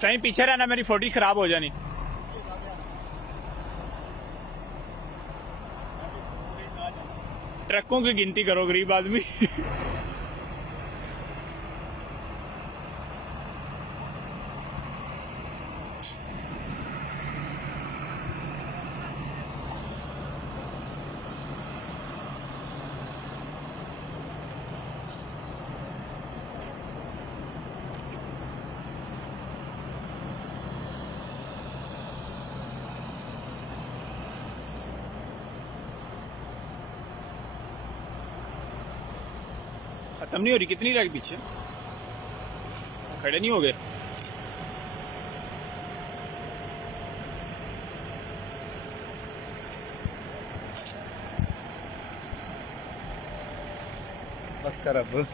सही पीछे रहना, मेरी फोटो खराब हो जानी। ट्रकों की गिनती करो गरीब आदमी। खत्म नहीं हो रही, कितनी रह गई पीछे, खड़े नहीं हो गए। बस कर अब।